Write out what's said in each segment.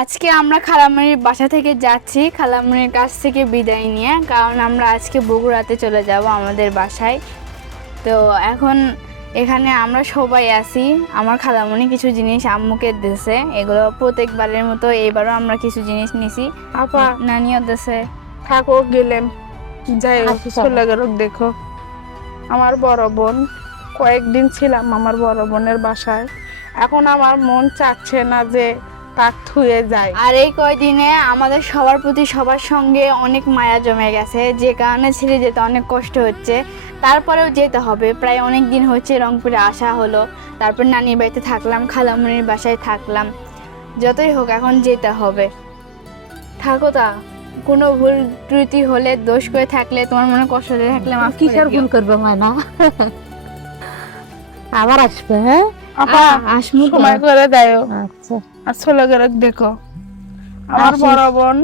আজকে আমরা খালামণির বাসা থেকে যাচ্ছি, খালামণির কাছ থেকে বিদায় নিয়ে, কারণ আমরা আজকে বগুড়াতে চলে যাব আমাদের বাসায়। তো এখন এখানে আমরা সবাই আছি। আমার খালামণি কিছু জিনিস আম্মুকে দিয়েছে, এগুলো প্রত্যেকবারের মতো এবারও আমরা কিছু জিনিস নিছি। আপা নানিও দিয়েছে। থাকো গেলেন, যাই হোক চলে গেল। দেখো আমার বড় বোন, কয়েকদিন ছিলাম আমার বড় বোনের বাসায়। এখন আমার মন চাচ্ছে না যে তার থুয়ে যায়। আর এই কয়দিনে আমাদের সবার প্রতি সবার সঙ্গে অনেক মায়া জমে গেছে, যে কারণে ছেড়ে যেতে অনেক কষ্ট হচ্ছে। তারপরেও যেতে হবে, প্রায় অনেক দিন হচ্ছে রংপুরে আসা হলো, তারপর নানির বাড়িতে থাকলাম, খালামণির বাসায় থাকলাম। যতই হোক এখন যেতে হবে। থাকো তা, কোনো ভুল ত্রুটি হলে দোষ করে থাকলে, তোমার মনে কষ্ট দিয়ে থাকলে মাফ করে কিসের দিও। ভুল করবে ময়না? আবার আসবে? হ্যাঁ আপা আসমু তো। সময় করে দেয়। আচ্ছা আর চলে গেল। দেখো আমার আসিস। বড় বোন,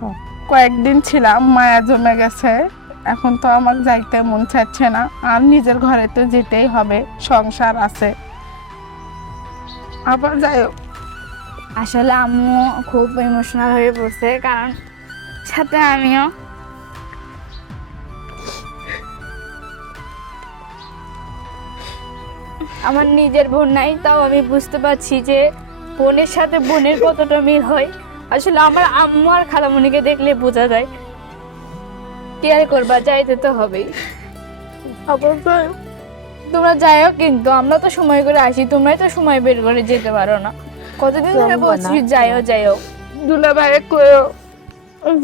হ্যাঁ। কয়েকদিন ছিলাম, মায়া জমে গেছে। এখন তো আমার যাইতে মন চাচ্ছে না, আর নিজের ঘরে তো যেতেই হবে, সংসার আছে। আবার যাই হোক। আসলে আম্মু খুব ইমোশনাল হয়ে পড়ছে, কারণ সাথে আমিও। আমার নিজের বোন নাই, তাও আমি বুঝতে পারছি যে বোনের সাথে বোনের কতটা মিল হয়। আসলে আমার আম্মু আর খালামণিকে দেখলে বোঝা যায়। কেয়ার করবা, যাইতে তো হবেই। আবার যাই হোক। তোমরা যাইও, কিন্তু আমরা তো সময় করে আসি, তোমরাই তো সময় বের করে যেতে পারো না। কতদিন ধরে চলবো বলছি না। যাইও। দুলা ভাই কয়েও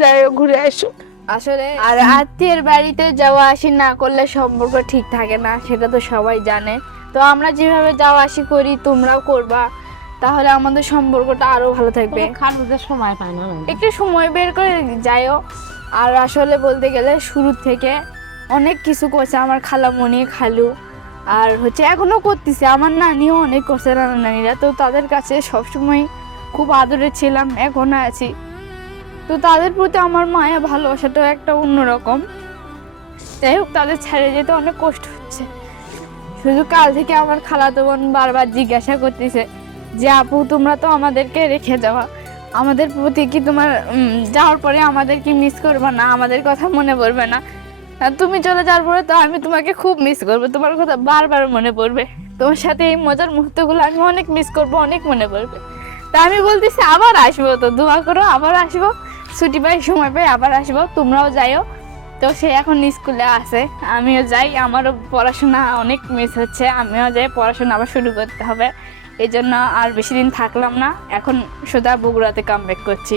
যাই হোক, ঘুরে আসো। আসলে আর আত্মীয়ের বাড়িতে যাওয়া আসি না করলে সম্পর্ক ঠিক থাকে না, সেটা তো সবাই জানে। তো আমরা যেভাবে যাওয়া আসি করি, তোমরাও করবা, তাহলে আমাদের সম্পর্কটা আরো ভালো থাকবে। খালুদের সময় পায় না। একটু সময় বের করে যাইও। আর আসলে বলতে গেলে শুরু থেকে অনেক কিছু করছে আমার খালামণি, খালু, আর হচ্ছে এখনো করতেছে। আমার নানিও অনেক করছে, নানা নানিরা। তো তাদের কাছে সবসময় খুব আদরে ছিলাম, এখনো আছি। তো তাদের প্রতি আমার মায়া ভালোবাসাটাও একটা অন্যরকম। যাই হোক, তাদের ছেড়ে যেতে অনেক কষ্ট হচ্ছে। শুধু কাল থেকে আমার খালাতো বোন বারবার জিজ্ঞাসা করতেছে যে আপু, তোমরা তো আমাদেরকে রেখে যাওয়া, আমাদের প্রতি কি তোমার যাওয়ার পরে আমাদের কি মিস করবে না, আমাদের কথা মনে পড়বে না? আর তুমি চলে যাওয়ার পরে তো আমি তোমাকে খুব মিস করবো, তোমার কথা বারবার মনে পড়বে, তোমার সাথে এই মজার মুহূর্তগুলো আমি অনেক মিস করবো, অনেক মনে পড়বে। তা আমি বলতেছি আবার আসবো, তো দোয়া করো আবার আসবো, ছুটি পাই সময় পাই আবার আসবো, তোমরাও যাইও। তো সে এখন স্কুলে আছে, আমিও যাই, আমারও পড়াশোনা অনেক মিস হচ্ছে, আমিও যাই, পড়াশোনা আবার শুরু করতে হবে। এই জন্য আর বেশি দিন থাকলাম না, এখন সোজা বগুড়াতে কামব্যাক করছি।